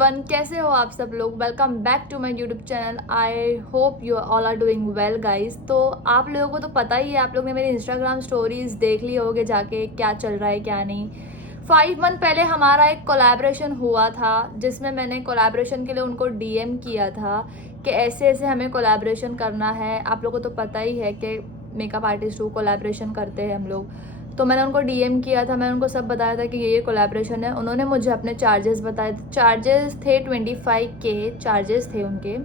One कैसे हो आप सब लोग। Welcome back to my YouTube channel. I hope you all are doing well guys. तो आप लोगों को तो पता ही है, आप लोग ने मेरी इंस्टाग्राम स्टोरीज देख ली होगे जाके, क्या चल रहा है क्या नहीं। 5 मंथ पहले हमारा एक कोलैबोरेशन हुआ था, जिसमें मैंने कोलैबोरेशन के लिए उनको डीएम किया था कि ऐसे ऐसे हमें कोलैबोरेशन करना है। आप लोगों को तो पता ही है कि मेकअप आर्टिस्ट हूँ, कोलैबोरेशन करते हैं हम लोग। तो मैंने उनको डीएम किया था, मैंने उनको सब बताया था कि ये कोलैबोरेशन है। उन्होंने मुझे अपने चार्जेस बताए थे। चार्जेस थे 25K चार्जेस थे उनके।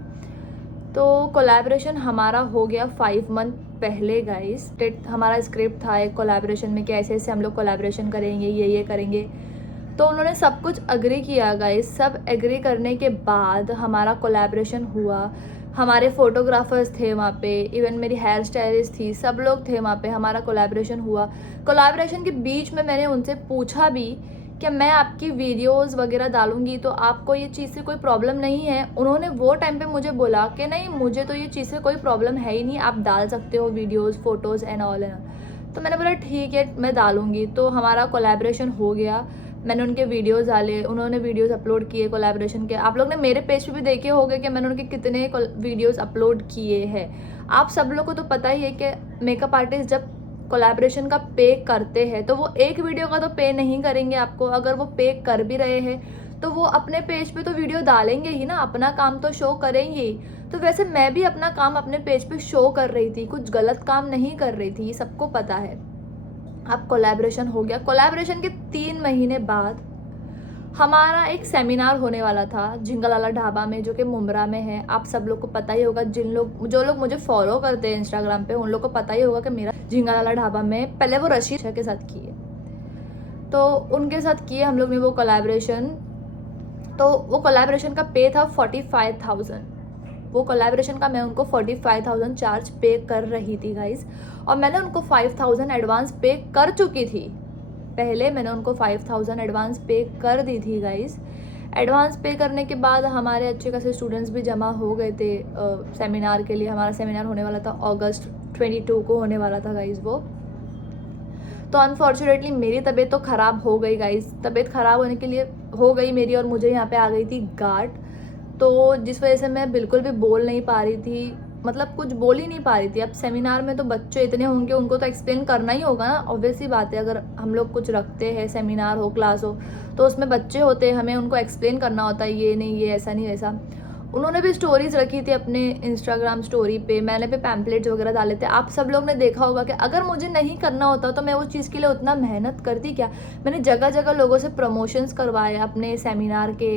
तो कोलैबोरेशन हमारा हो गया 5 मंथ पहले गाइस। हमारा स्क्रिप्ट था एक कोलैबोरेशन में कि ऐसे ऐसे हम लोग कोलैबोरेशन करेंगे, ये करेंगे। तो उन्होंने सब कुछ एग्री किया गाइस। सब एग्री करने के बाद हमारा कोलैबोरेशन हुआ। हमारे फोटोग्राफर्स थे वहाँ पे, इवन मेरी हेयर स्टाइलिस्ट थी, सब लोग थे वहाँ पे। हमारा कोलैबोरेशन हुआ। कोलैबोरेशन के बीच में मैंने उनसे पूछा भी कि मैं आपकी वीडियोस वगैरह डालूंगी तो आपको ये चीज़ से कोई प्रॉब्लम नहीं है। उन्होंने वो टाइम पे मुझे बोला कि नहीं, मुझे तो ये चीज़ से कोई प्रॉब्लम है ही नहीं, आप डाल सकते हो videos, photos and all and. तो मैंने बोला ठीक है, मैं डालूंगी। तो हमारा कोलैबोरेशन हो गया। मैंने उनके वीडियोस डाले, उन्होंने वीडियोस अपलोड किए कोलैबोरेशन के। आप लोग ने मेरे पेज पे भी देखे होंगे कि मैंने उनके कितने वीडियोस अपलोड किए हैं। आप सब लोग को तो पता ही है कि मेकअप आर्टिस्ट जब कोलैबोरेशन का पे करते हैं तो वो एक वीडियो का तो पे नहीं करेंगे आपको। अगर वो पे कर भी रहे हैं तो वो अपने पेज पे तो वीडियो डालेंगे ही ना, अपना काम तो शो करेंगे ही। तो वैसे मैं भी अपना काम अपने पेज पे शो कर रही थी, कुछ गलत काम नहीं कर रही थी, ये सबको पता है। अब कोलैबोरेशन हो गया। कोलैबोरेशन के 3 महीने बाद हमारा एक सेमिनार होने वाला था झिंगलाला ढाबा में, जो कि मुंब्रा में है। आप सब लोग को पता ही होगा, जो लोग मुझे फॉलो करते हैं इंस्टाग्राम पे, उन लोग को पता ही होगा कि मेरा झिंगलाला ढाबा में पहले वो रशीद के साथ किए, तो उनके साथ किए हम लोग ने वो कोलैबोरेशन। तो वो कोलैबोरेशन का पे था 45,000। वो कोलैबोरेशन का मैं उनको 45,000 चार्ज पे कर रही थी गाइस। और मैंने उनको 5,000 एडवांस पे कर चुकी थी। पहले मैंने उनको 5,000 एडवांस पे कर दी थी गाइस। एडवांस पे करने के बाद हमारे अच्छे खासे स्टूडेंट्स भी जमा हो गए थे सेमिनार के लिए। हमारा सेमिनार होने वाला था अगस्त 22 को होने वाला था गाइस वो। तो अनफॉर्चुनेटली मेरी तबीयत तो ख़राब हो गई गाइस। तबीयत ख़राब होने के लिए हो गई मेरी, और मुझे यहाँ पे आ गई थी गांठ। तो जिस वजह से मैं बिल्कुल भी बोल नहीं पा रही थी, मतलब कुछ बोल ही नहीं पा रही थी। अब सेमिनार में तो बच्चे इतने होंगे, उनको तो एक्सप्लेन करना ही होगा ना, ऑब्वियस सी बात है। अगर हम लोग कुछ रखते हैं, सेमिनार हो, क्लास हो, तो उसमें बच्चे होते हैं, हमें उनको एक्सप्लेन करना होता है, ये नहीं, ये ऐसा नहीं वैसा। उन्होंने भी स्टोरीज़ रखी थी अपने इंस्टाग्राम स्टोरी पे, मैंने भी पैम्पलेट्स वगैरह डाले थे। आप सब लोग ने देखा होगा कि अगर मुझे नहीं करना होता तो मैं उस चीज़ के लिए उतना मेहनत करती क्या। मैंने जगह जगह लोगों से प्रमोशंस करवाए अपने सेमिनार के।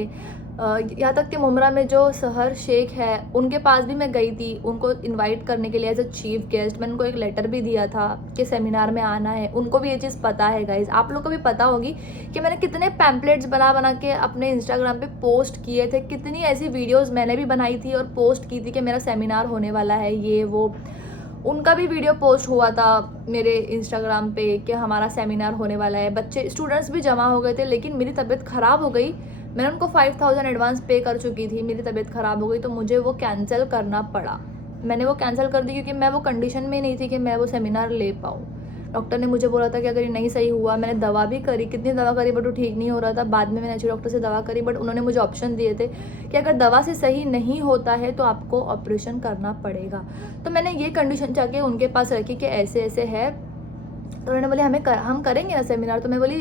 यहाँ तक कि मुमरा में जो सहर शेख है, उनके पास भी मैं गई थी उनको इनवाइट करने के लिए एज अ चीफ गेस्ट। मैंने उनको एक लेटर भी दिया था कि सेमिनार में आना है। उनको भी ये चीज़ पता है गाइज। आप लोग को भी पता होगी कि मैंने कितने पैम्पलेट्स बना बना के अपने इंस्टाग्राम पे पोस्ट किए थे। कितनी ऐसी वीडियोज़ मैंने भी बनाई थी और पोस्ट की थी कि मेरा सेमिनार होने वाला है, ये वो। उनका भी वीडियो पोस्ट हुआ था मेरे इंस्टाग्राम पे कि हमारा सेमिनार होने वाला है। बच्चे स्टूडेंट्स भी जमा हो गए थे, लेकिन मेरी तबीयत ख़राब हो गई। मैंने उनको 5,000 एडवांस पे कर चुकी थी, मेरी तबीयत ख़राब हो गई तो मुझे वो कैंसिल करना पड़ा। मैंने वो कैंसिल कर दी क्योंकि मैं वो कंडीशन में नहीं थी कि मैं वो सेमिनार ले पाऊँ। डॉक्टर ने मुझे बोला था कि अगर ये नहीं सही हुआ, मैंने दवा भी करी, कितनी दवा करी, बट वो ठीक नहीं हो रहा था। बाद में मैंने अच्छे डॉक्टर से दवा करी, बट उन्होंने मुझे ऑप्शन दिए थे कि अगर दवा से सही नहीं होता है तो आपको ऑपरेशन करना पड़ेगा। तो मैंने ये कंडीशन जाके उनके पास रखी कि ऐसे ऐसे है। तो उन्होंने बोले हम करेंगे ना सेमिनार। तो मैं बोली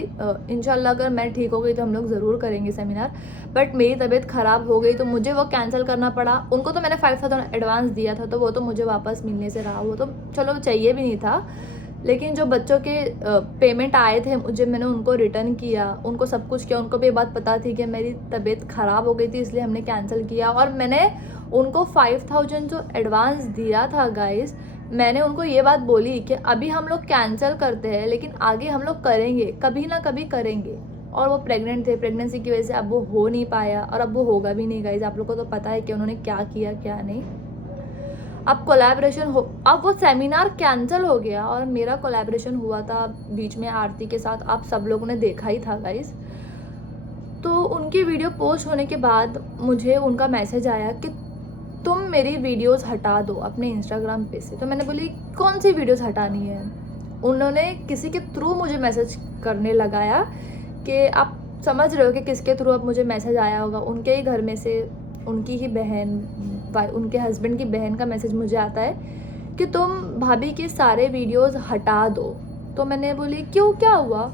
इंशाल्लाह अगर मैं ठीक हो गई तो हम लोग ज़रूर करेंगे सेमिनार। बट मेरी तबीयत ख़राब हो गई तो मुझे वो कैंसिल करना पड़ा। उनको तो मैंने 5,000 एडवांस दिया था, तो वो तो मुझे वापस मिलने से रहा, वो तो चलो चाहिए भी नहीं था। लेकिन जो बच्चों के पेमेंट आए थे मुझे, मैंने उनको रिटर्न किया, उनको सब कुछ किया। उनको भी ये बात पता थी कि मेरी तबीयत ख़राब हो गई थी, इसलिए हमने कैंसिल किया। और मैंने उनको 5,000 जो एडवांस दिया था गाइस, मैंने उनको ये बात बोली कि अभी हम लोग कैंसिल करते हैं, लेकिन आगे हम लोग करेंगे, कभी ना कभी करेंगे। और वो प्रेग्नेंट थे, प्रेगनेंसी की वजह से अब वो हो नहीं पाया, और अब वो होगा भी नहीं गाइज। आप लोग को तो पता है कि उन्होंने क्या किया क्या नहीं। अब कोलैबोरेशन हो, अब वो सेमिनार कैंसिल हो गया और मेरा कोलैबोरेशन हुआ था बीच में आरती के साथ। आप सब लोगों ने देखा ही था गाइज। तो उनकी वीडियो पोस्ट होने के बाद मुझे उनका मैसेज आया कि तुम मेरी वीडियोस हटा दो अपने इंस्टाग्राम पे से। तो मैंने बोली कौन सी वीडियोस हटानी है। उन्होंने किसी के थ्रू मुझे मैसेज करने लगाया कि आप समझ रहे हो कि किसके थ्रू अब मुझे मैसेज आया होगा। उनके ही घर में से उनकी ही बहन, उनके हस्बैंड की बहन का मैसेज मुझे आता है कि तुम भाभी के सारे वीडियोस हटा दो। तो मैंने बोली क्यों, क्या हुआ?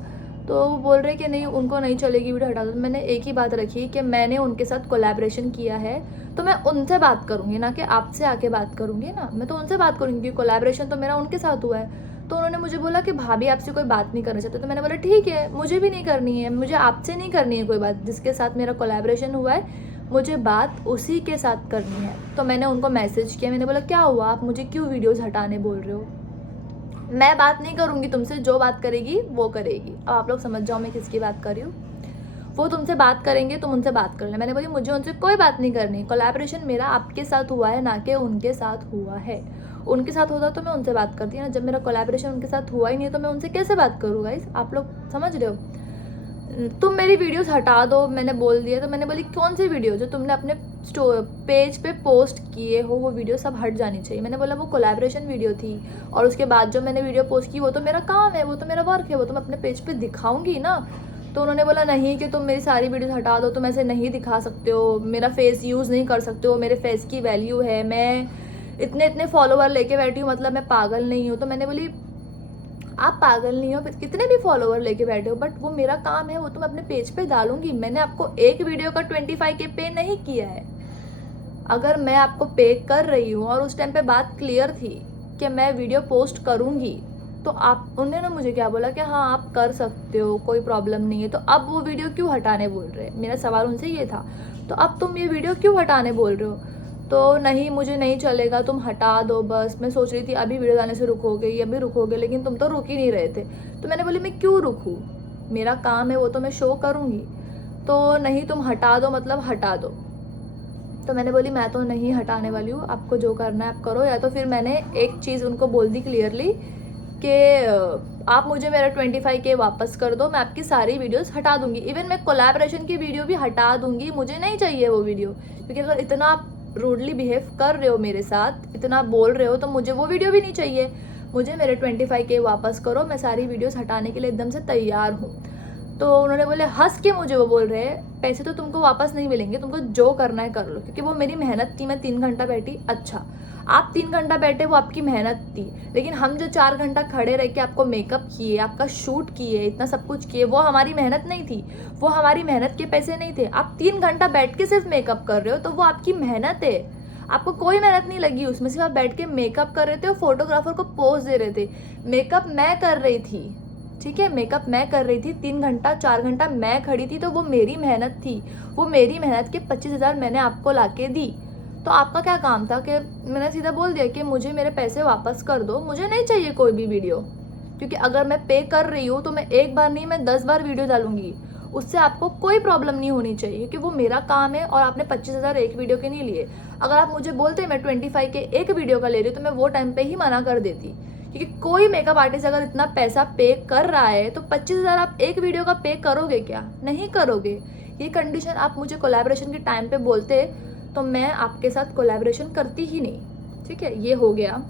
तो वो बोल रहे कि नहीं, उनको नहीं चलेगी वीडियो हटा दो। मैंने एक ही बात रखी कि मैंने उनके साथ कोलैबोरेशन किया है तो मैं उनसे बात करूँगी, ना कि आपसे आके बात करूँगी ना। मैं तो उनसे बात करूँगी क्योंकि कोलैबोरेशन तो मेरा उनके साथ हुआ है। तो उन्होंने मुझे बोला कि भाभी आपसे कोई बात नहीं करना चाहते। तो मैंने बोला ठीक है, मुझे भी नहीं करनी है, मुझे आपसे नहीं करनी है कोई बात। जिसके साथ मेरा कोलैबोरेशन हुआ है मुझे बात उसी के साथ करनी है। तो मैंने उनको मैसेज किया, मैंने बोला क्या हुआ, आप मुझे क्यों वीडियोज़ हटाने बोल रहे हो? मैं बात नहीं करूँगी तुमसे, जो बात करेगी वो करेगी। अब आप लोग समझ जाओ मैं किसकी बात कर रही हूँ। वो तुमसे बात करेंगे, तुम उनसे बात कर ले। मैंने बोली मुझे उनसे कोई बात नहीं करनी। कोलैबोरेशन मेरा आपके साथ हुआ है, ना कि उनके साथ हुआ है। उनके साथ होता तो मैं उनसे बात करती ना। जब मेरा कोलैबोरेशन उनके साथ हुआ ही नहीं तो मैं उनसे कैसे बात करूँ गाइस? आप लोग समझ रहे हो? तुम मेरी वीडियोस हटा दो, मैंने बोल दिया। तो मैंने बोली कौन सी वीडियो? जो तुमने अपने पेज पे पोस्ट किए हो वो वीडियो सब हट जानी चाहिए। मैंने बोला वो कोलैबोरेशन वीडियो थी, और उसके बाद जो मैंने वीडियो पोस्ट की वो तो मेरा काम है, वो तो मेरा वर्क है, वो तो मैं अपने पेज पे दिखाऊंगी ना। तो उन्होंने बोला नहीं कि तुम मेरी सारी वीडियोस हटा दो, तुम ऐसे नहीं दिखा सकते हो, मेरा फेस यूज़ नहीं कर सकते हो, मेरे फेस की वैल्यू है, मैं इतने इतने फॉलोवर लेके बैठी हूँ, मतलब मैं पागल नहीं हूँ। तो मैंने बोली आप पागल नहीं हो, कितने भी फॉलोवर लेके बैठे हो, बट वो मेरा काम है, वो तो मैं अपने पेज पे डालूंगी। मैंने आपको एक वीडियो का 25K पे नहीं किया है। अगर मैं आपको पे कर रही हूँ और उस टाइम पे बात क्लियर थी कि मैं वीडियो पोस्ट करूँगी, तो आप, उन्होंने मुझे क्या बोला कि हाँ आप कर सकते हो, कोई प्रॉब्लम नहीं है। तो अब वो वीडियो क्यों हटाने बोल रहे हैं? मेरा सवाल उनसे ये था, तो अब तुम ये वीडियो क्यों हटाने बोल रहे हो? तो नहीं, मुझे नहीं चलेगा, तुम हटा दो बस। मैं सोच रही थी अभी वीडियो डालने से रुकोगे या अभी रुकोगे, लेकिन तुम तो रुक ही नहीं रहे थे। तो मैंने बोली मैं क्यों रुकूँ, मेरा काम है, वो तो मैं शो करूँगी। तो नहीं, तुम हटा दो मतलब हटा दो। तो मैंने बोली मैं तो नहीं हटाने वाली हूँ, आपको जो करना है आप करो। या तो फिर मैंने एक चीज़ उनको बोल दी क्लियरली कि आप मुझे मेरा 25K वापस कर दो, मैं आपकी सारी वीडियोस हटा दूंगी। इवन मैं कोलैबोरेशन की वीडियो भी हटा दूंगी, मुझे नहीं चाहिए वो वीडियो। क्योंकि अगर इतना आप रूडली बिहेव कर रहे हो मेरे साथ, इतना बोल रहे हो, तो मुझे वो वीडियो भी नहीं चाहिए। मुझे मेरे 25K वापस करो, मैं सारी वीडियोज़ हटाने के लिए एकदम से तैयार हूँ। तो उन्होंने बोले, हंस के मुझे वो बोल रहे हैं पैसे तो तुमको वापस नहीं मिलेंगे, तुमको जो करना है कर लो। क्योंकि वो मेरी मेहनत थी, मैं 3 घंटा बैठी। अच्छा, आप 3 घंटा बैठे, वो आपकी मेहनत थी, लेकिन हम जो 4 घंटा खड़े रह के आपको मेकअप किए, आपका शूट किए, इतना सब कुछ किए, वो हमारी मेहनत नहीं थी, वो हमारी मेहनत के पैसे नहीं थे। आप 3 घंटा बैठ के सिर्फ मेकअप कर रहे हो तो वो आपकी मेहनत है, आपको कोई मेहनत नहीं लगी उसमें, सिर्फ आप बैठ के मेकअप कर रहे थे और फोटोग्राफर को पोज दे रहे थे। मेकअप मैं कर रही थी, ठीक है, मेकअप मैं कर रही थी, 3 घंटा 4 घंटा मैं खड़ी थी, तो वो मेरी मेहनत थी। वो मेरी मेहनत के 25,000 मैंने आपको लाके दी। तो आपका क्या काम था? कि मैंने सीधा बोल दिया कि मुझे मेरे पैसे वापस कर दो, मुझे नहीं चाहिए कोई भी वीडियो। क्योंकि अगर मैं पे कर रही हूँ तो मैं एक बार नहीं, मैं 10 बार वीडियो डालूंगी, उससे आपको कोई प्रॉब्लम नहीं होनी चाहिए। क्योंकि वो मेरा काम है और आपने 25,000 एक वीडियो के नहीं लिए। अगर आप मुझे बोलते मैं 25K एक वीडियो का ले रही हूँ, तो मैं वो टाइम पे ही मना कर देती। क्योंकि कोई मेकअप आर्टिस्ट अगर इतना पैसा पे कर रहा है तो 25,000 आप एक वीडियो का पे करोगे क्या? नहीं करोगे। ये कंडीशन आप मुझे कोलैबोरेशन के टाइम पे बोलते तो मैं आपके साथ कोलैबोरेशन करती ही नहीं। ठीक है, ये हो गया।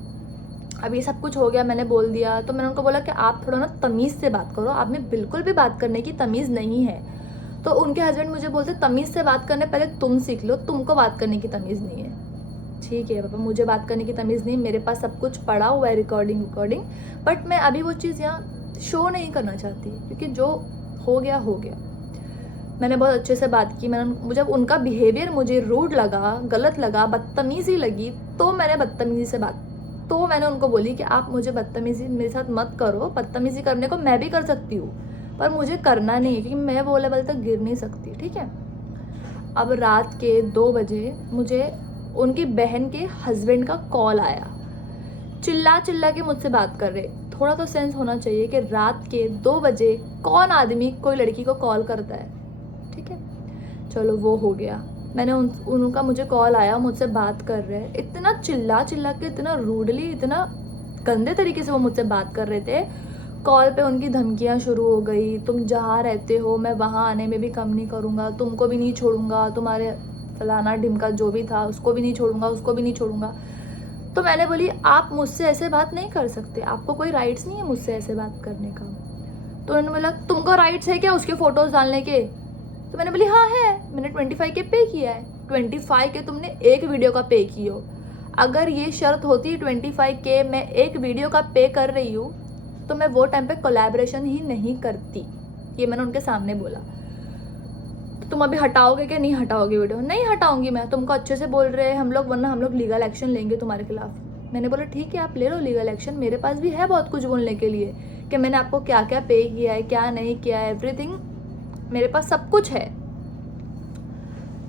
अब ये सब कुछ हो गया, मैंने बोल दिया। तो मैंने उनको बोला कि आप थोड़ा ना तमीज़ से बात करो, आप में बिल्कुल भी बात करने की तमीज़ नहीं है। तो उनके हस्बैंड मुझे बोलते तमीज़ से बात करने पहले तुम सीख लो, तुमको बात करने की तमीज़ नहीं है। ठीक है पापा, मुझे बात करने की तमीज़ नहीं, मेरे पास सब कुछ पड़ा हुआ है, रिकॉर्डिंग, बट मैं अभी वो चीज़ यहाँ शो नहीं करना चाहती। क्योंकि जो हो गया हो गया। मैंने बहुत अच्छे से बात की। मैंने, जब उनका बिहेवियर मुझे रूड लगा, गलत लगा, बदतमीज़ी लगी, तो मैंने बदतमीज़ी से बात, तो मैंने उनको बोली कि आप मुझे बदतमीज़ी मेरे साथ मत करो। बदतमीज़ी करने को मैं भी कर सकती हूँ, पर मुझे करना नहीं है, क्योंकि मैं वो लेवल तक गिर नहीं सकती। ठीक है। अब रात के 2 बजे मुझे उनकी बहन के हस्बैंड का कॉल आया, चिल्ला चिल्ला के मुझसे बात कर रहे। थोड़ा तो सेंस होना चाहिए कि रात के 2 बजे कौन आदमी कोई लड़की को कॉल करता है। ठीक है, चलो वो हो गया। मैंने उनका मुझे कॉल आया, मुझसे बात कर रहे हैं, इतना चिल्ला चिल्ला के, इतना रूडली, इतना गंदे तरीके से वो मुझसे बात कर रहे थे। कॉल पे उनकी धमकियाँ शुरू हो गई, तुम जहाँ रहते हो मैं वहाँ आने में भी कम नहीं करूँगा, तुमको भी नहीं छोड़ूंगा, तुम्हारे फलाना ढिमका जो भी था उसको भी नहीं छोड़ूंगा, उसको भी नहीं छोड़ूंगा। तो मैंने बोली आप मुझसे ऐसे बात नहीं कर सकते, आपको कोई राइट्स नहीं है मुझसे ऐसे बात करने का। तो उन्होंने बोला तुमको राइट्स है क्या उसके फ़ोटोज़ डालने के? तो मैंने बोली हाँ है, मैंने 25K पे किया है। 25K तुमने एक वीडियो का पे की हो। अगर ये शर्त होती 25K मैं एक वीडियो का पे कर रही हूँ तो मैं वो टाइम पे कोलैबोरेशन ही नहीं करती। ये मैंने उनके सामने बोला। तो तुम अभी हटाओगे कि नहीं हटाओगे वीडियो? नहीं हटाऊंगी मैं, तुमको अच्छे से बोल रहे हैं हम लोग, वरना हम लोग लीगल एक्शन लेंगे तुम्हारे खिलाफ। मैंने बोला ठीक है आप ले लो लीगल एक्शन, मेरे पास भी है बहुत कुछ बोलने के लिए कि मैंने आपको क्या क्या पे किया है, क्या नहीं किया है, एवरीथिंग मेरे पास सब कुछ है।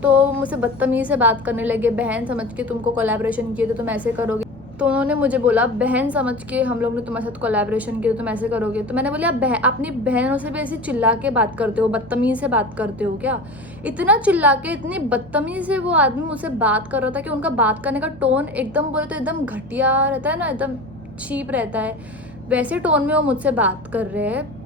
तो मुझसे बदतमीज़ी से बात करने लगे, बहन समझ के तुमको कोलैबोरेशन किए तो तुम ऐसे करोगे। तो उन्होंने मुझे बोला बहन समझ के हम लोग ने तुम्हारे साथ कोलैबोरेशन किया तो तुम ऐसे करोगे। तो मैंने बोला आप अपनी बहनों से भी ऐसे चिल्ला के बात करते हो, बदतमीज़ी से बात करते हो क्या? इतना चिल्ला के, इतनी बदतमीज़ी से वो आदमी मुझसे बात कर रहा था कि उनका बात करने का टोन एकदम बोले तो एकदम घटिया रहता है ना, एकदम चीप रहता है, वैसे टोन में वो मुझसे बात कर रहे हैं।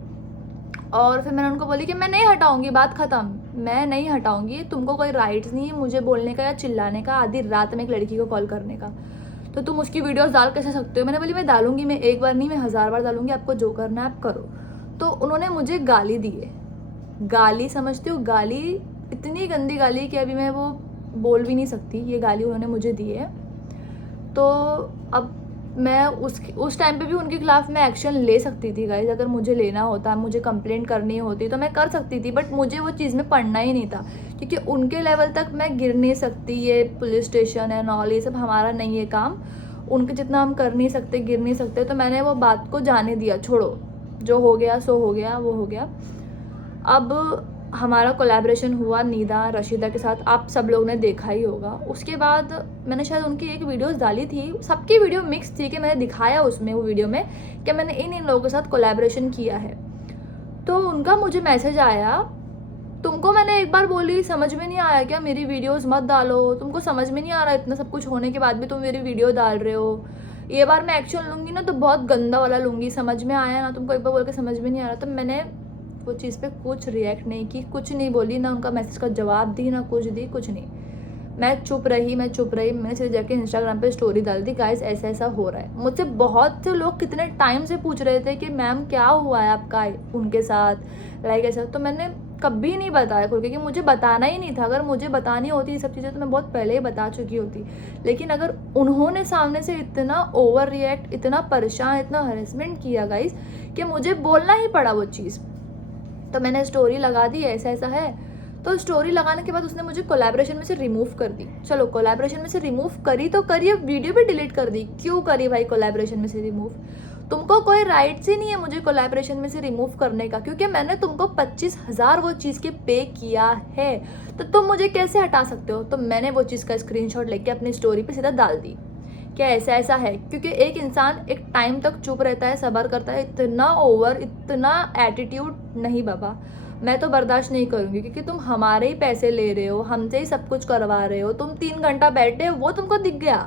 और फिर मैंने उनको बोली कि मैं नहीं हटाऊंगी, बात ख़त्म, मैं नहीं हटाऊंगी, तुमको कोई राइट्स नहीं है मुझे बोलने का या चिल्लाने का, आधी रात में एक लड़की को कॉल करने का। तो तुम उसकी वीडियोस डाल कैसे सकते हो? मैंने बोली मैं डालूंगी, मैं एक बार नहीं मैं 1000 बार डालूंगी, आपको जो करना है आप करो। तो उन्होंने मुझे गाली दी है, गाली समझती हूँ, गाली इतनी गंदी गाली कि अभी मैं वो बोल भी नहीं सकती, ये गाली उन्होंने मुझे दी है। तो अब मैं उस टाइम पे भी उनके खिलाफ मैं एक्शन ले सकती थी गाइज, अगर मुझे लेना होता, मुझे कंप्लेंट करनी होती तो मैं कर सकती थी, बट मुझे वो चीज़ में पढ़ना ही नहीं था क्योंकि उनके लेवल तक मैं गिर नहीं सकती। ये पुलिस स्टेशन है नॉल, ये सब हमारा नहीं है काम, उनके जितना हम कर नहीं सकते, गिर नहीं सकते। तो मैंने वो बात को जाने दिया, छोड़ो जो हो गया सो हो गया, वो हो गया। अब हमारा कोलैबोरेशन हुआ नीदा रशीदा के साथ, आप सब लोग ने देखा ही होगा। उसके बाद मैंने शायद उनकी एक वीडियोस डाली थी, सबकी वीडियो मिक्स थी कि मैंने दिखाया उसमें वो वीडियो में कि मैंने इन लोगों के साथ कोलैबोरेशन किया है। तो उनका मुझे मैसेज आया, तुमको मैंने एक बार बोली समझ में नहीं आया क्या, मेरी वीडियोस मत डालो, तुमको समझ में नहीं आ रहा इतना सब कुछ होने के बाद भी तुम मेरी वीडियो डाल रहे हो, ये बार मैं एक्शन लूँगी ना तो बहुत गंदा वाला लूँगी, समझ में आया ना तुमको, एक बार बोल के समझ में नहीं आ रहा। तो मैंने वो चीज़ पे कुछ रिएक्ट नहीं की, कुछ नहीं बोली, ना उनका मैसेज का जवाब दी, ना कुछ दी, कुछ नहीं। मैं चुप रही। मैंने सिर्फ जाके इंस्टाग्राम पे स्टोरी डाल दी, गाइस ऐसा ऐसा हो रहा है। मुझसे बहुत से लोग कितने टाइम से पूछ रहे थे कि मैम क्या हुआ है आपका उनके साथ, लाइक ऐसा। तो मैंने कभी नहीं बताया खुल के, कि मुझे बताना ही नहीं था। अगर मुझे बतानी होती ये सब चीज़ें तो मैं बहुत पहले ही बता चुकी होती। लेकिन अगर उन्होंने सामने से इतना ओवर रिएक्ट, इतना परेशान, इतना हरेसमेंट किया गाइस कि मुझे बोलना ही पड़ा वो चीज़। तो मैंने स्टोरी लगा दी ऐसा ऐसा है। तो स्टोरी लगाने के बाद उसने मुझे कोलैबोरेशन में से रिमूव कर दी। चलो कोलैबोरेशन में से रिमूव करी तो करी, अब वीडियो भी डिलीट कर दी। क्यों करी भाई कोलैबोरेशन में से रिमूव? तुमको कोई राइट्स ही नहीं है मुझे कोलैबोरेशन में से रिमूव करने का, क्योंकि मैंने तुमको 25,000 वो चीज़ के पे किया है, तो तुम मुझे कैसे हटा सकते हो? तो मैंने वो चीज़ का स्क्रीनशॉट लेके अपनी स्टोरी पे सीधा डाल दी क्या ऐसा ऐसा है। क्योंकि एक इंसान एक टाइम तक चुप रहता है, सब्र करता है, इतना ओवर, इतना एटीट्यूड नहीं बाबा, मैं तो बर्दाश्त नहीं करूँगी। क्योंकि तुम हमारे ही पैसे ले रहे हो, हमसे ही सब कुछ करवा रहे हो, तुम 3 घंटा बैठे हो वो तुमको दिख गया,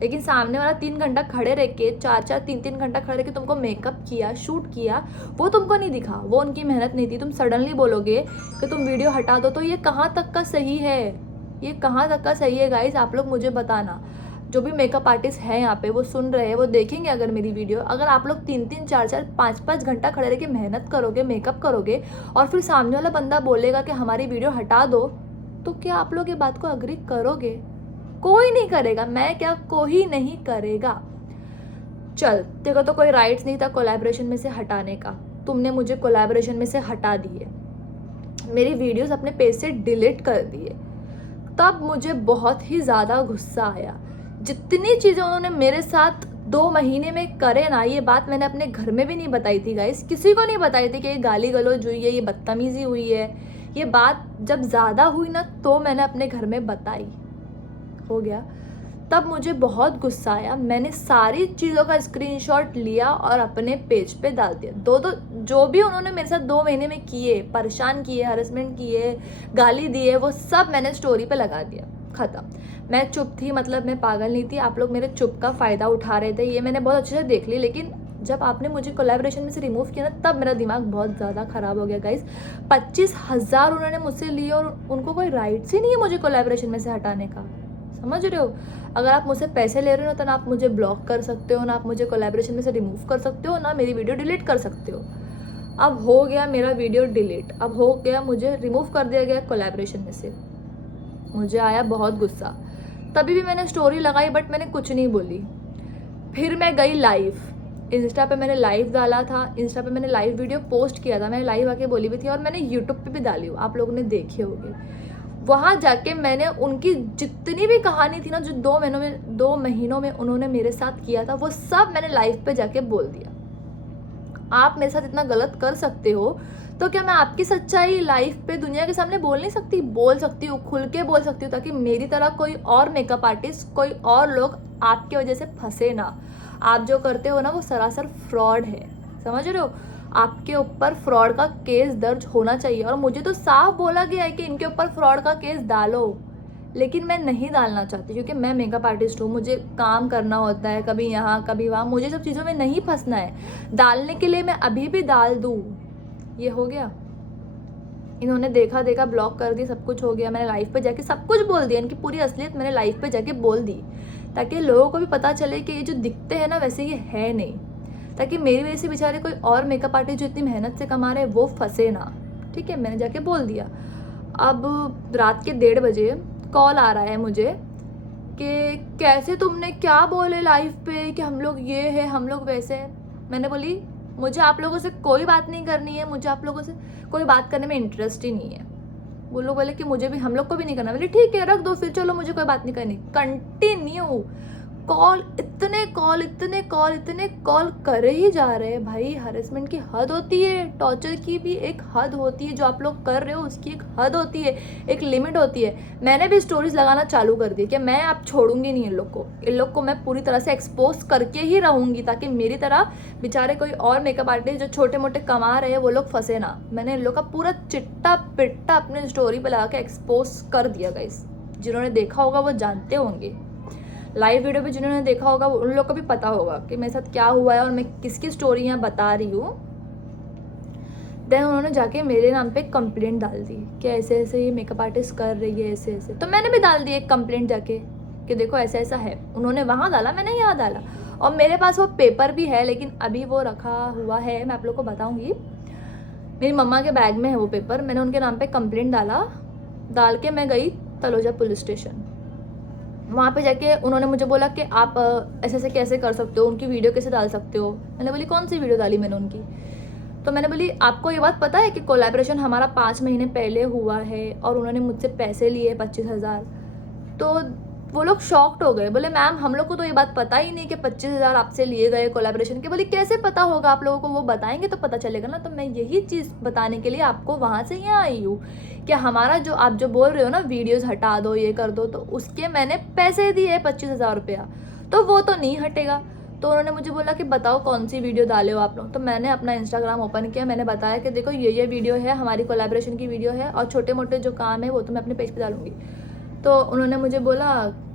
लेकिन सामने वाला 3 घंटा खड़े रह के, 4-4 3-3 घंटा खड़े रह के तुमको मेकअप किया, शूट किया, वो तुमको नहीं दिखा, वो उनकी मेहनत नहीं थी। तुम सडनली बोलोगे कि तुम वीडियो हटा दो, तो ये कहाँ तक का सही है? ये कहाँ तक का सही है गाइस? आप लोग मुझे बताना। जो भी मेकअप आर्टिस्ट है यहाँ पे वो सुन रहे हैं, वो देखेंगे अगर मेरी वीडियो, अगर आप लोग 3-3 4-4 5-5 घंटा खड़े रह के मेहनत करोगे, मेकअप करोगे, और फिर सामने वाला बंदा बोलेगा कि हमारी वीडियो हटा दो, तो क्या आप लोग ये बात को अग्री करोगे? कोई नहीं करेगा। मैं क्या, कोई नहीं करेगा। चल देखो, तो कोई राइट्स नहीं था कोलैबोरेशन में से हटाने का, तुमने मुझे कोलैबोरेशन में से हटा दिए, मेरी वीडियोस अपने पेज से डिलीट कर दिए। तब मुझे बहुत ही ज़्यादा गुस्सा आया। जितनी चीज़ें उन्होंने मेरे साथ 2 महीने में करे ना, ये बात मैंने अपने घर में भी नहीं बताई थी गाइस, किसी को नहीं बताई थी कि ये गाली गलौज हुई है, ये बदतमीज़ी हुई है। ये बात जब ज़्यादा हुई ना तो मैंने अपने घर में बताई, हो गया। तब मुझे बहुत गुस्सा आया, मैंने सारी चीज़ों का स्क्रीनशॉट लिया और अपने पेज पे डाल दिया। दो जो भी उन्होंने मेरे साथ 2 महीने में किए, परेशान किए, हरेसमेंट किए, गाली दिए, वो सब मैंने स्टोरी पे लगा दिया, ख़त्म। मैं चुप थी, मतलब मैं पागल नहीं थी, आप लोग मेरे चुप का फ़ायदा उठा रहे थे, ये मैंने बहुत अच्छे से देख ली। लेकिन जब आपने मुझे कोलैबोरेशन में से रिमूव किया ना, तब मेरा दिमाग बहुत ज़्यादा ख़राब हो गया गाइस। 25,000 उन्होंने मुझसे लिए और उनको कोई राइट्स ही नहीं है मुझे कोलैबोरेशन में से हटाने का, समझ रहे हो? अगर आप मुझसे पैसे ले रहे हो तो ना आप मुझे ब्लॉक कर सकते हो, ना आप मुझे कोलैबोरेशन में से रिमूव कर सकते हो, ना मेरी वीडियो डिलीट कर सकते हो। अब हो गया मेरा वीडियो डिलीट, अब हो गया, मुझे रिमूव कर दिया गया कोलैबोरेशन में से। मुझे आया बहुत गुस्सा, तभी भी मैंने स्टोरी लगाई बट मैंने कुछ नहीं बोली। फिर मैं गई लाइव, इंस्टा पे मैंने लाइव डाला था, इंस्टा पे मैंने लाइव वीडियो पोस्ट किया था, मैंने लाइव आके बोली भी थी, और मैंने यूट्यूब पे भी डाली हूँ, आप लोगों ने देखी होगी। वहाँ जाके मैंने उनकी जितनी भी कहानी थी ना, जो 2 महीनों में उन्होंने मेरे साथ किया था, वो सब मैंने लाइव पे जाके बोल दिया। आप मेरे साथ इतना गलत कर सकते हो तो क्या मैं आपकी सच्चाई लाइव पे दुनिया के सामने बोल नहीं सकती? बोल सकती हूँ, खुल के बोल सकती हूँ, ताकि मेरी तरह कोई और मेकअप आर्टिस्ट, कोई और लोग आपकी वजह से फंसे ना। आप जो करते हो ना वो सरासर फ्रॉड है, समझ रहे हो? आपके ऊपर फ्रॉड का केस दर्ज होना चाहिए, और मुझे तो साफ बोला गया है कि इनके ऊपर फ्रॉड का केस डालो, लेकिन मैं नहीं डालना चाहती क्योंकि मैं मेकअप आर्टिस्ट हूँ, मुझे काम करना होता है, कभी यहाँ कभी वहाँ, मुझे सब चीज़ों में नहीं फंसना है। डालने के लिए मैं अभी भी डाल दूँ, ये हो गया। इन्होंने देखा ब्लॉक कर दी, सब कुछ हो गया। मैंने लाइव पे जाके सब कुछ बोल दिया, इनकी पूरी असलियत मैंने लाइव पे जाके बोल दी, ताकि लोगों को भी पता चले कि ये जो दिखते हैं ना वैसे ये है नहीं, ताकि मेरी वजह से बेचारे कोई और मेकअप आर्टिस्ट जो इतनी मेहनत से कमा रहे हैं वो फंसे ना। ठीक है, मैंने जाके बोल दिया। अब रात के 1:30 बजे कॉल आ रहा है मुझे कि कैसे तुमने क्या बोले लाइव पे कि हम लोग ये है हम लोग वैसे हैं। मैंने बोली मुझे आप लोगों से कोई बात नहीं करनी है, मुझे आप लोगों से कोई बात करने में इंटरेस्ट ही नहीं है। वो लोग बोले कि मुझे भी, हम लोग को भी नहीं करना। बोले ठीक है रख दो फिर, चलो मुझे कोई बात नहीं करनी। कंटिन्यू कॉल, इतने कॉल करे ही जा रहे हैं। भाई हरेसमेंट की हद होती है, टॉर्चर की भी एक हद होती है, जो आप लोग कर रहे हो उसकी एक हद होती है, एक लिमिट होती है। मैंने भी स्टोरीज लगाना चालू कर दी कि मैं अब छोड़ूंगी नहीं इन लोग को मैं पूरी तरह से एक्सपोज करके ही रहूंगी, ताकि मेरी तरह बेचारे कोई और मेकअप आर्टिस्ट जो छोटे मोटे कमा रहे हैं वो लोग फंसे ना। मैंने इन लोग का पूरा चिट्टा पिट्टा अपने स्टोरी पर लगा के एक्सपोज कर दिया गाइस। जिन्होंने देखा होगा वो जानते होंगे, लाइव वीडियो भी जिन्होंने देखा होगा उन लोग को भी पता होगा कि मेरे साथ क्या हुआ है और मैं किसकी स्टोरी यहाँ बता रही हूँ। देन उन्होंने जाके मेरे नाम पे कंप्लेंट डाल दी कि ऐसे ऐसे ये मेकअप आर्टिस्ट कर रही है ऐसे ऐसे। तो मैंने भी डाल दी एक कंप्लेंट जाके कि देखो ऐसा ऐसा है। उन्होंने वहाँ डाला, मैंने यहाँ डाला, और मेरे पास वो पेपर भी है, लेकिन अभी वो रखा हुआ है, मैं आप लोग को बताऊँगी। मेरी मम्मा के बैग में है वो पेपर। मैंने उनके नाम पे कंप्लेंट डाल के मैं गई तलोजा पुलिस स्टेशन। वहाँ पे जाके उन्होंने मुझे बोला कि आप ऐसे ऐसे कैसे कर सकते हो, उनकी वीडियो कैसे डाल सकते हो। मैंने बोली कौन सी वीडियो डाली मैंने उनकी? तो मैंने बोली आपको ये बात पता है कि कोलैबोरेशन हमारा 5 महीने पहले हुआ है और उन्होंने मुझसे पैसे लिए 25,000। तो वो लोग शॉक्ड हो गए, बोले मैम हम लोग को तो ये बात पता ही नहीं कि 25,000 आपसे लिए गए कोलैबोरेशन के। बोली कैसे पता होगा आप लोगों को, वो बताएंगे तो पता चलेगा ना। तो मैं यही चीज़ बताने के लिए आपको वहाँ से यहाँ आई हूँ कि हमारा जो आप जो बोल रहे हो ना वीडियोज़ हटा दो ये कर दो, तो उसके मैंने पैसे दिए 25,000 रुपया, तो वो तो नहीं हटेगा। तो उन्होंने मुझे बोला कि बताओ कौन सी वीडियो डाले हो आप लोग। तो मैंने अपना इंस्टाग्राम ओपन किया, मैंने बताया कि देखो ये वीडियो है, हमारी कोलैबोरेशन की वीडियो है, और छोटे मोटे जो काम है वो तो मैं अपने पेज पे डालूंगी। तो उन्होंने मुझे बोला,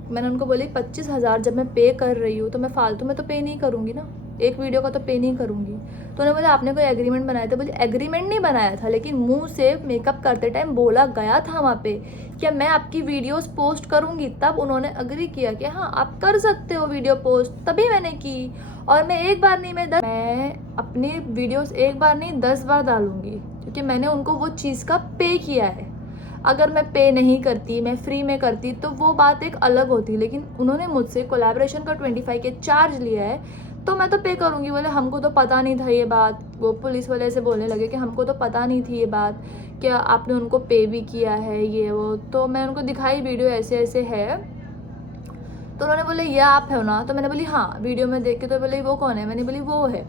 मैंने उनको बोली 25,000 जब मैं पे कर रही हूँ तो मैं फालतू में तो पे नहीं करूँगी ना, एक वीडियो का तो पे नहीं करूँगी। तो उन्होंने बोला आपने कोई एग्रीमेंट बनाया था? बोले एग्रीमेंट नहीं बनाया था, लेकिन मुंह से मेकअप करते टाइम बोला गया था वहाँ पे कि मैं आपकी वीडियोस पोस्ट करूँगी। तब उन्होंने अग्री किया कि हाँ आप कर सकते हो वीडियो पोस्ट, तभी मैंने की। और मैं एक बार नहीं, मैं अपनी वीडियोस एक बार नहीं 10 बार डालूँगी, क्योंकि मैंने उनको वो चीज़ का पे किया है। अगर मैं पे नहीं करती, मैं फ्री में करती, तो वो बात एक अलग होती। लेकिन उन्होंने मुझसे कोलैबोरेशन का 25K चार्ज लिया है, तो मैं तो पे करूँगी। बोले हमको तो पता नहीं था ये बात। वो पुलिस वाले से बोलने लगे कि हमको तो पता नहीं थी ये बात, क्या आपने उनको पे भी किया है ये वो। तो मैं उनको दिखाई वीडियो ऐसे ऐसे है, तो उन्होंने बोले ये आप है ना? तो मैंने बोली हाँ। वीडियो में देख के तो बोले वो कौन है? मैंने बोली वो है।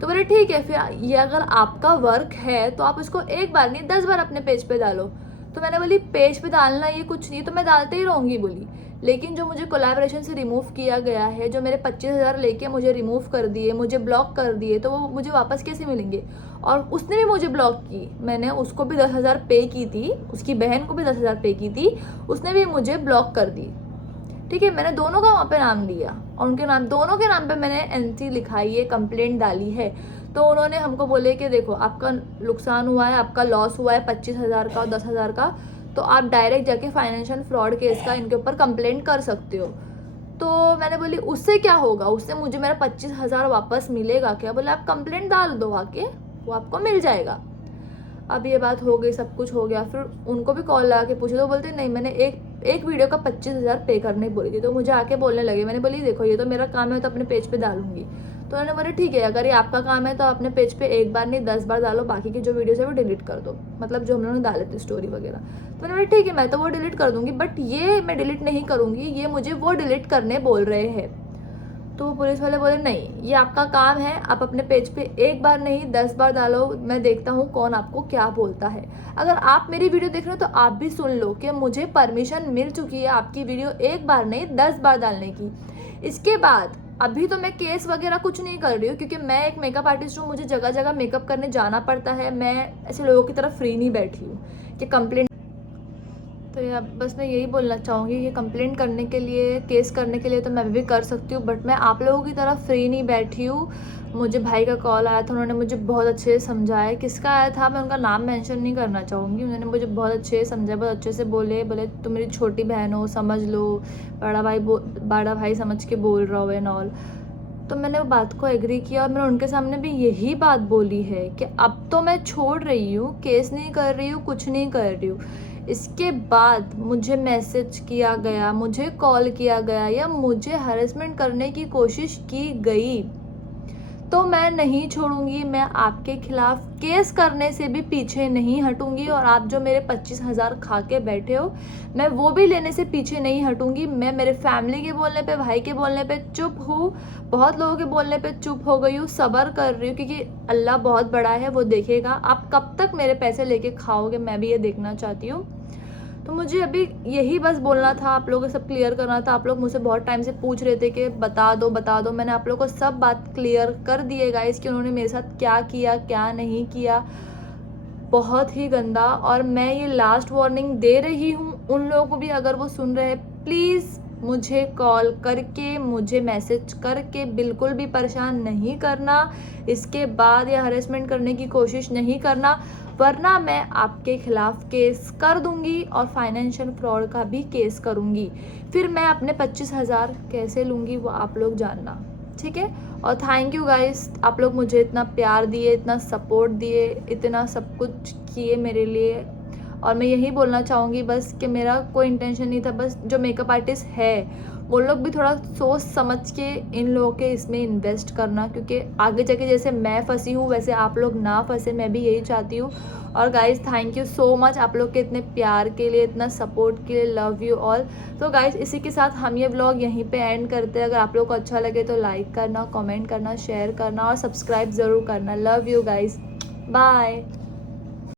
तो बोले ठीक है, फिर ये अगर आपका वर्क है तो आप इसको एक बार नहीं 10 बार अपने पेज पे डालो। तो मैंने बोली पेज पे डालना ये कुछ नहीं, तो मैं डालते ही रहूँगी बोली। लेकिन जो मुझे कोलैबोरेशन से रिमूव किया गया है, जो मेरे 25,000 लेके मुझे रिमूव कर दिए, मुझे ब्लॉक कर दिए, तो वो मुझे वापस कैसे मिलेंगे? और उसने भी मुझे ब्लॉक की, मैंने उसको भी 10,000 पे की थी, उसकी बहन को भी 10,000 पे की थी, उसने भी मुझे ब्लॉक कर दी। ठीक है, मैंने दोनों का वहाँ पे नाम लिया और उनके नाम, दोनों के नाम पे मैंने एनसी लिखाई है, कंप्लेंट डाली है। तो उन्होंने हमको बोले कि देखो आपका नुकसान हुआ है, आपका लॉस हुआ है 25,000 का और 10,000 का, तो आप डायरेक्ट जाके फाइनेंशियल फ्रॉड केस का इनके ऊपर कंप्लेंट कर सकते हो। तो मैंने बोली उससे क्या होगा, उससे मुझे मेरा 25,000 वापस मिलेगा क्या? बोले आप कंप्लेंट डाल दो आके, वो आपको मिल जाएगा। अब ये बात हो गई, सब कुछ हो गया, फिर उनको भी कॉल लगा के पूछे तो बोलते नहीं, मैंने एक वीडियो का 25,000 पे करने बोली थी। तो मुझे आके बोलने लगे, मैंने बोली देखो ये तो मेरा काम है, तो अपने पेज पे डालूंगी। तो उन्होंने बोला ठीक है, अगर ये आपका काम है तो अपने पेज पे एक बार नहीं 10 बार डालो, बाकी की जो वीडियोस है वो डिलीट कर दो, मतलब जो हम लोगों ने डाले थे स्टोरी वगैरह। तो उन्होंने ठीक है मैं तो वो डिलीट कर दूंगी, बट ये मैं डिलीट नहीं करूँगी, ये मुझे वो डिलीट करने बोल रहे हैं। तो वो पुलिस वाले बोले नहीं, ये आपका काम है, आप अपने पेज पे एक बार नहीं 10 बार डालो, मैं देखता हूँ कौन आपको क्या बोलता है। अगर आप मेरी वीडियो देख रहे हो तो आप भी सुन लो कि मुझे परमिशन मिल चुकी है आपकी वीडियो एक बार नहीं 10 बार डालने की। इसके बाद अभी तो मैं केस वगैरह कुछ नहीं कर रही हूँ, क्योंकि मैं एक मेकअप आर्टिस्ट हूँ, मुझे जगह जगह मेकअप करने जाना पड़ता है। मैं ऐसे लोगों की तरफ फ्री नहीं बैठी हूँ कि कंप्लेंट। तो यार बस मैं यही बोलना चाहूँगी कि कंप्लेंट करने के लिए, केस करने के लिए तो मैं भी कर सकती हूँ, बट मैं आप लोगों की तरफ फ्री नहीं बैठी हूँ। मुझे भाई का कॉल आया था, उन्होंने मुझे बहुत अच्छे से समझाया। किसका आया था मैं उनका नाम मेंशन नहीं करना चाहूँगी। उन्होंने मुझे बहुत अच्छे से समझाया, बहुत अच्छे से बोले तुम मेरी छोटी बहन हो, समझ लो, बड़ा भाई समझ के बोल रहा हो एंड ऑल। तो मैंने वो बात को एग्री किया और मैंने उनके सामने भी यही बात बोली है कि अब तो मैं छोड़ रही हूँ, केस नहीं कर रही हूँ, कुछ नहीं कर रही हूँ। इसके बाद मुझे मैसेज किया गया, मुझे कॉल किया गया या मुझे हरेसमेंट करने की कोशिश की गई तो मैं नहीं छोड़ूंगी। मैं आपके खिलाफ केस करने से भी पीछे नहीं हटूंगी। और आप जो मेरे 25,000 खा के बैठे हो, मैं वो भी लेने से पीछे नहीं हटूंगी। मैं मेरे फैमिली के बोलने पे, भाई के बोलने पे चुप हूँ, बहुत लोगों के बोलने पे चुप हो गई हूँ, सब्र कर रही हूँ, क्योंकि अल्लाह बहुत बड़ा है, वो देखेगा। आप कब तक मेरे पैसे लेके खाओगे, मैं भी ये देखना चाहती हूँ। तो मुझे अभी यही बस बोलना था, आप लोगों को सब क्लियर करना था। आप लोग मुझसे बहुत टाइम से पूछ रहे थे कि बता दो बता दो, मैंने आप लोगों को सब बात क्लियर कर दी है गाइस कि उन्होंने मेरे साथ क्या किया क्या नहीं किया, बहुत ही गंदा। और मैं ये लास्ट वार्निंग दे रही हूँ उन लोगों को भी, अगर वो सुन रहे हैं प्लीज़ मुझे कॉल करके, मुझे मैसेज करके बिल्कुल भी परेशान नहीं करना। इसके बाद या हरेसमेंट करने की कोशिश नहीं करना, वरना मैं आपके खिलाफ केस कर दूंगी और फाइनेंशियल फ्रॉड का भी केस करूंगी। फिर मैं अपने 25,000 कैसे लूँगी वो आप लोग जानना, ठीक है। और थैंक यू गाइस, आप लोग मुझे इतना प्यार दिए, इतना सपोर्ट दिए, इतना सब कुछ किए मेरे लिए। और मैं यही बोलना चाहूँगी बस कि मेरा कोई इंटेंशन नहीं था, बस जो मेकअप आर्टिस्ट है वो लोग भी थोड़ा सोच समझ के इन लोगों के इसमें इन्वेस्ट करना, क्योंकि आगे जाके जैसे मैं फंसी हूँ वैसे आप लोग ना फंसे, मैं भी यही चाहती हूँ। और guys thank you so much आप लोग के इतने प्यार के लिए, इतना सपोर्ट के लिए, लव यू ऑल। तो गाइस इसी के साथ हम ये व्लॉग यहीं पे एंड करते हैं। अगर आप लोग को अच्छा लगे तो लाइक करना, कमेंट करना, शेयर करना और सब्सक्राइब ज़रूर करना। Love you guys, bye.